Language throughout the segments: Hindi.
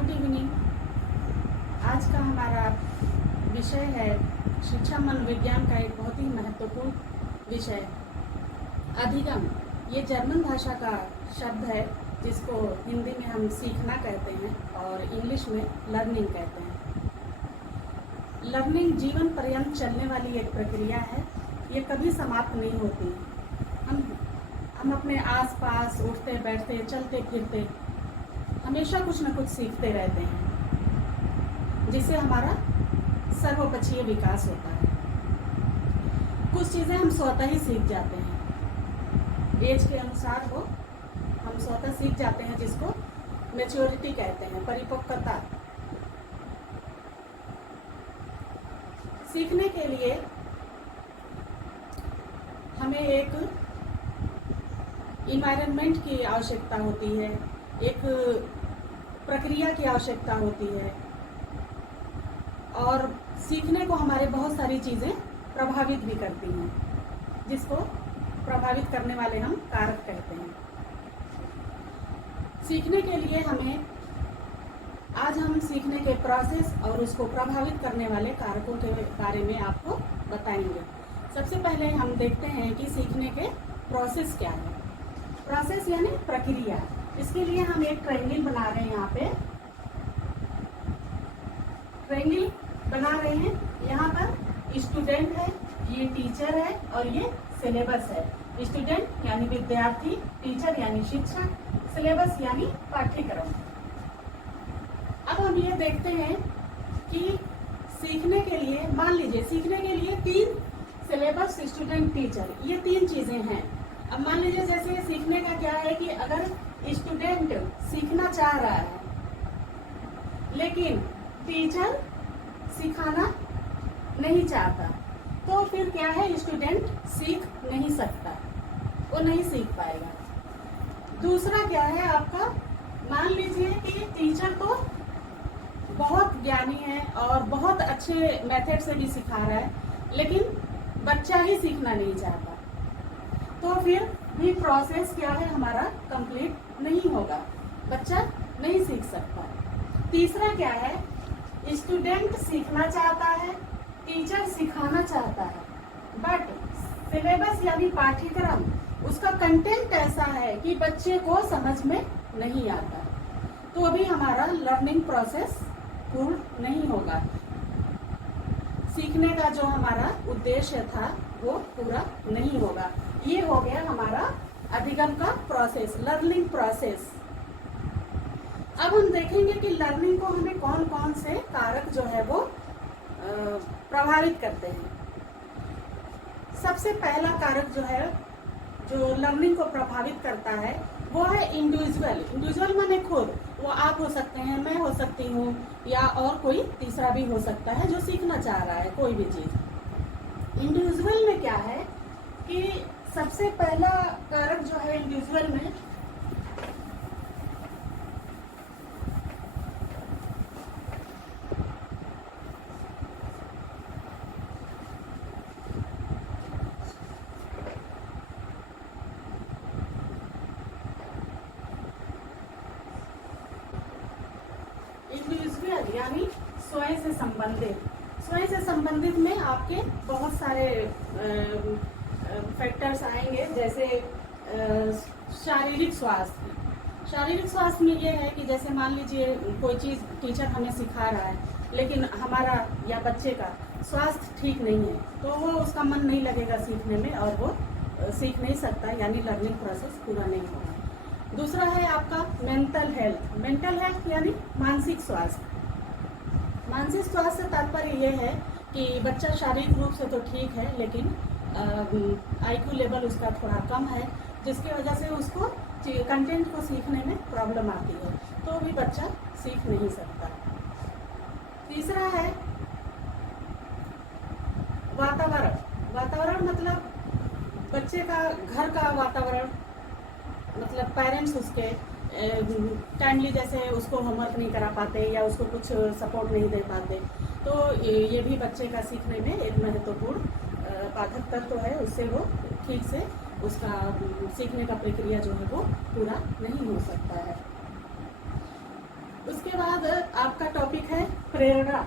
Good evening. आज का हमारा विषय है शिक्षा मनोविज्ञान का एक बहुत ही महत्वपूर्ण विषय अधिगम। ये जर्मन भाषा का शब्द है जिसको हिंदी में हम सीखना कहते हैं और इंग्लिश में लर्निंग कहते हैं। लर्निंग जीवन पर्यंत चलने वाली एक प्रक्रिया है। ये कभी समाप्त नहीं होती। हम अपने आसपास उठते बैठते चलते फिरते हमेशा कुछ न कुछ सीखते रहते हैं, जिससे हमारा सर्वपक्षीय विकास होता है। कुछ चीज़ें हम स्वतः ही सीख जाते हैं, एज के अनुसार वो हम स्वतः सीख जाते हैं, जिसको मैच्योरिटी कहते हैं, परिपक्वता। सीखने के लिए हमें एक इन्वायरमेंट की आवश्यकता होती है, एक प्रक्रिया की आवश्यकता होती है और सीखने को हमारे बहुत सारी चीज़ें प्रभावित भी करती हैं, जिसको प्रभावित करने वाले हम कारक कहते हैं। सीखने के लिए आज हम सीखने के प्रोसेस और उसको प्रभावित करने वाले कारकों के बारे में आपको बताएंगे। सबसे पहले हम देखते हैं कि सीखने के प्रोसेस क्या है। प्रोसेस यानी प्रक्रिया। इसके लिए हम एक ट्रायंगल बना रहे हैं। यहाँ पे ट्रायंगल बना रहे हैं। यहाँ पर स्टूडेंट है, ये टीचर है और ये सिलेबस है। स्टूडेंट यानी विद्यार्थी, टीचर यानी शिक्षक, सिलेबस यानी पाठ्यक्रम। अब हम ये देखते हैं कि सीखने के लिए, मान लीजिए सीखने के लिए 3 सिलेबस, स्टूडेंट, टीचर, ये 3 चीजें हैं। अब मान लीजिए जैसे सीखने का क्या है कि अगर स्टूडेंट सीखना चाह रहा है लेकिन टीचर सिखाना नहीं चाहता, तो फिर क्या है, स्टूडेंट सीख नहीं सकता, वो नहीं सीख पाएगा। दूसरा क्या है आपका, मान लीजिए कि टीचर तो बहुत ज्ञानी है और बहुत अच्छे मेथड से भी सिखा रहा है, लेकिन बच्चा ही सीखना नहीं चाहता, तो फिर भी प्रोसेस क्या है हमारा कंप्लीट नहीं होगा, बच्चा नहीं सीख सकता। तीसरा क्या है, स्टूडेंट सीखना चाहता है, टीचर सिखाना चाहता है, बट सिलेबस यानी पाठ्यक्रम, उसका कंटेंट ऐसा है कि बच्चे को समझ में नहीं आता, तो अभी हमारा लर्निंग प्रोसेस पूर्ण नहीं होगा। सीखने का जो हमारा उद्देश्य था वो पूरा नहीं होगा। ये हो गया हमारा अधिगम का प्रोसेस, लर्निंग प्रोसेस। अब हम देखेंगे कि लर्निंग को हमें कौन कौन से कारक जो है वो प्रभावित करते हैं। सबसे पहला कारक जो है जो लर्निंग को प्रभावित करता है वो है इंडिविजुअल। इंडिविजुअल माने खुद, वो आप हो सकते हैं, मैं हो सकती हूँ, या और कोई तीसरा भी हो सकता है जो सीखना चाह रहा है कोई भी चीज। इंडिविजुअल में क्या है कि सबसे पहला कारक जो है इंडिविजुअल में इंडिविजुअल यानी स्वयं से संबंधित। स्वयं से संबंधित में आपके बहुत सारे फैक्टर्स आएंगे, जैसे शारीरिक स्वास्थ्य। शारीरिक स्वास्थ्य में ये है कि जैसे मान लीजिए कोई चीज़ टीचर हमें सिखा रहा है, लेकिन हमारा या बच्चे का स्वास्थ्य ठीक नहीं है, तो वो उसका मन नहीं लगेगा सीखने में और वो सीख नहीं सकता, यानी लर्निंग प्रोसेस पूरा नहीं होगा। दूसरा है आपका मेंटल हेल्थ। मेंटल हेल्थ यानी मानसिक स्वास्थ्य। मानसिक स्वास्थ्य से तात्पर्य ये है कि बच्चा शारीरिक रूप से तो ठीक है, लेकिन IQ लेवल उसका थोड़ा कम है, जिसकी वजह से उसको कंटेंट को सीखने में प्रॉब्लम आती है, तो भी बच्चा सीख नहीं सकता। तीसरा है वातावरण। वातावरण मतलब बच्चे का घर का वातावरण, मतलब पेरेंट्स उसके टाइमली जैसे उसको होमवर्क नहीं करा पाते या उसको कुछ सपोर्ट नहीं दे पाते, तो ये भी बच्चे का सीखने में एक महत्वपूर्ण बाधक तत्व है। उससे वो ठीक से उसका सीखने का प्रक्रिया जो है वो पूरा नहीं हो सकता है। उसके बाद आपका टॉपिक है प्रेरणा।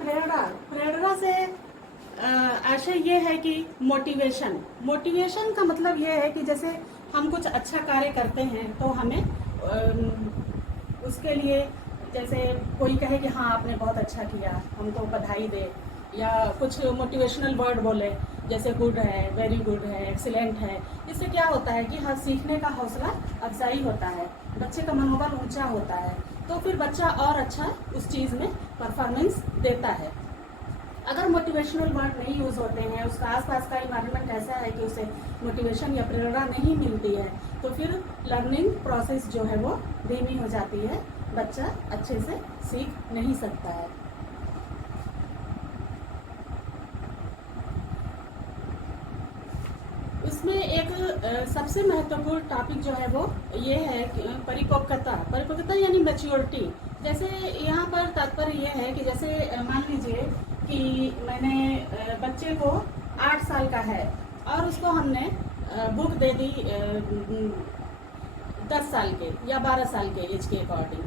प्रेरणा प्रेरणा से आशय ये है कि मोटिवेशन का मतलब ये है कि जैसे हम कुछ अच्छा कार्य करते हैं तो हमें उसके लिए, जैसे कोई कहे कि हाँ आपने बहुत अच्छा किया, हमको बधाई दे, या कुछ मोटिवेशनल वर्ड बोले जैसे गुड है, वेरी गुड है, एक्सीलेंट है। इससे क्या होता है कि हर सीखने का हौसला अफजाई होता है, बच्चे का मनोबल ऊंचा होता है, तो फिर बच्चा और अच्छा उस चीज़ में परफॉर्मेंस देता है। अगर मोटिवेशनल वर्ड नहीं यूज़ होते हैं, उसका आसपास का इन्वायरमेंट ऐसा है कि उसे मोटिवेशन या प्रेरणा नहीं मिलती है, तो फिर लर्निंग प्रोसेस जो है वो धीमी हो जाती है, बच्चा अच्छे से सीख नहीं सकता है। इसमें एक सबसे महत्वपूर्ण टॉपिक जो है वो ये है कि परिपक्वता यानी मैच्योरिटी। जैसे यहाँ पर तात्पर्य ये है कि जैसे मान लीजिए कि मैंने बच्चे को 8 साल का है और उसको हमने बुक दे दी 10 साल के या 12 साल के एज के अकॉर्डिंग,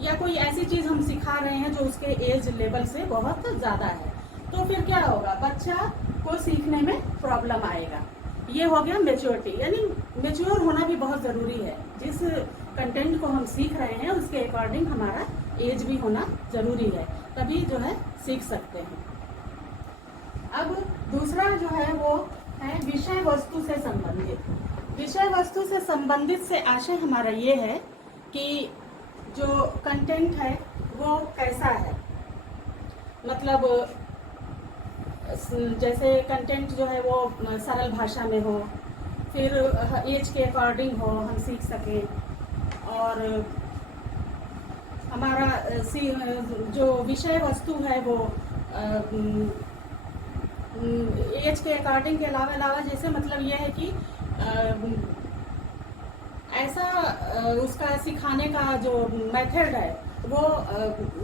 या कोई ऐसी चीज़ हम सिखा रहे हैं जो उसके एज लेवल से बहुत ज़्यादा है, तो फिर क्या होगा, बच्चा को सीखने में प्रॉब्लम आएगा। ये हो गया मेच्योरिटी, यानी मेच्योर होना भी बहुत ज़रूरी है। जिस कंटेंट को हम सीख रहे हैं उसके अकॉर्डिंग हमारा एज भी होना ज़रूरी है, तभी जो है सीख सकते हैं। अब दूसरा जो है वो है विषय वस्तु से संबंधित। विषय वस्तु से संबंधित से आशय हमारा ये है कि जो कंटेंट है वो कैसा है, मतलब जैसे कंटेंट जो है वो सरल भाषा में हो, फिर एज के अकॉर्डिंग हो, हम सीख सकें, और हमारा जो विषय वस्तु है वो एज के अकॉर्डिंग के अलावा जैसे मतलब ये है कि ऐसा उसका सिखाने का जो मेथड है वो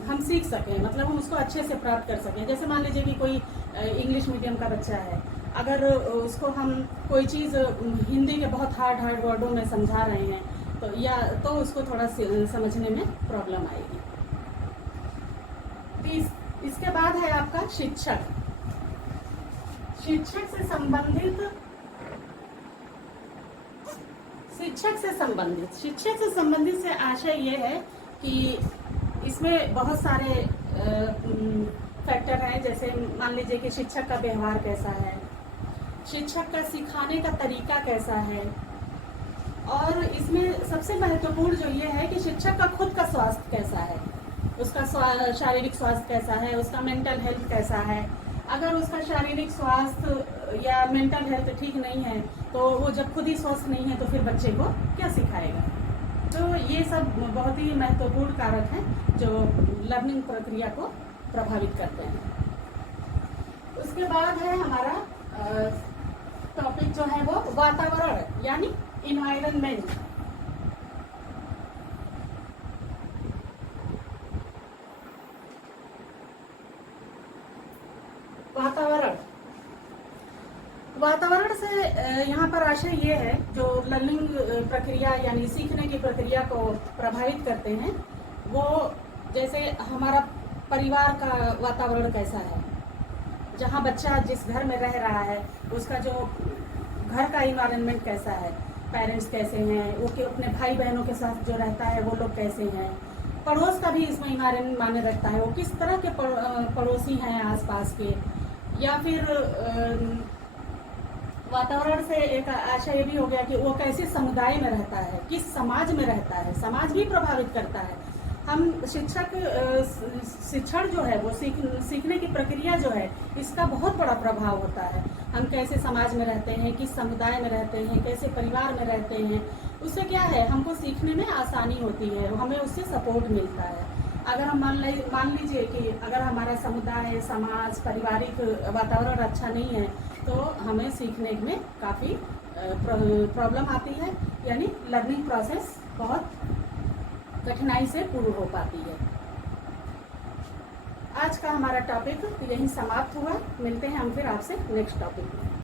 हम सीख सकें, मतलब हम उसको अच्छे से प्राप्त कर सकें। जैसे मान लीजिए कि कोई इंग्लिश मीडियम का बच्चा है, अगर उसको हम कोई चीज़ हिंदी के बहुत हार्ड वर्डों में समझा रहे हैं तो उसको थोड़ा समझने में प्रॉब्लम आएगी। इसके बाद है आपका शिक्षक। शिक्षक से संबंधित से आशय ये है कि इसमें बहुत सारे फैक्टर हैं। जैसे मान लीजिए कि शिक्षक का व्यवहार कैसा है, शिक्षक का सिखाने का तरीका कैसा है, और इसमें सबसे महत्वपूर्ण जो ये है कि शिक्षक का खुद का स्वास्थ्य कैसा है, उसका शारीरिक स्वास्थ्य कैसा है, उसका मेंटल हेल्थ कैसा है। अगर उसका शारीरिक स्वास्थ्य या मेंटल हेल्थ ठीक नहीं है तो वो जब खुद ही स्वस्थ नहीं है तो फिर बच्चे को क्या सिखाएगा। तो ये सब बहुत ही महत्वपूर्ण कारक हैं जो लर्निंग प्रक्रिया को प्रभावित करते हैं। उसके बाद है हमारा टॉपिक जो है वो वातावरण यानी इन्वायरमेंट। वातावरण से यहाँ पर आशय ये है जो लर्निंग प्रक्रिया यानी सीखने की प्रक्रिया को प्रभावित करते हैं, वो जैसे हमारा परिवार का वातावरण कैसा है, जहाँ बच्चा जिस घर में रह रहा है उसका जो घर का इन्वायरमेंट कैसा है, पेरेंट्स कैसे हैं, वो अपने भाई बहनों के साथ जो रहता है वो लोग कैसे हैं, पड़ोस का भी इसमें इन्वायरमेंट मायने रखता है, वो किस तरह के पड़ोसी हैं आसपास के, या फिर वातावरण से एक आशय भी हो गया कि वो कैसे समुदाय में रहता है, किस समाज में रहता है, समाज भी प्रभावित करता है। हम शिक्षण जो है वो सीखने की प्रक्रिया जो है इसका बहुत बड़ा प्रभाव होता है। हम कैसे समाज में रहते हैं, किस समुदाय में रहते हैं, कैसे परिवार में रहते हैं, उससे क्या है हमको सीखने में आसानी होती है, हमें उससे सपोर्ट मिलता है। अगर हम मान लीजिए कि अगर हमारा समुदाय, समाज, पारिवारिक वातावरण अच्छा नहीं है तो हमें सीखने में काफ़ी प्रॉब्लम आती है, यानी लर्निंग प्रोसेस बहुत कठिनाई से पूर्ण हो पाती है। आज का हमारा टॉपिक यहीं समाप्त हुआ। मिलते हैं हम फिर आपसे नेक्स्ट टॉपिक में।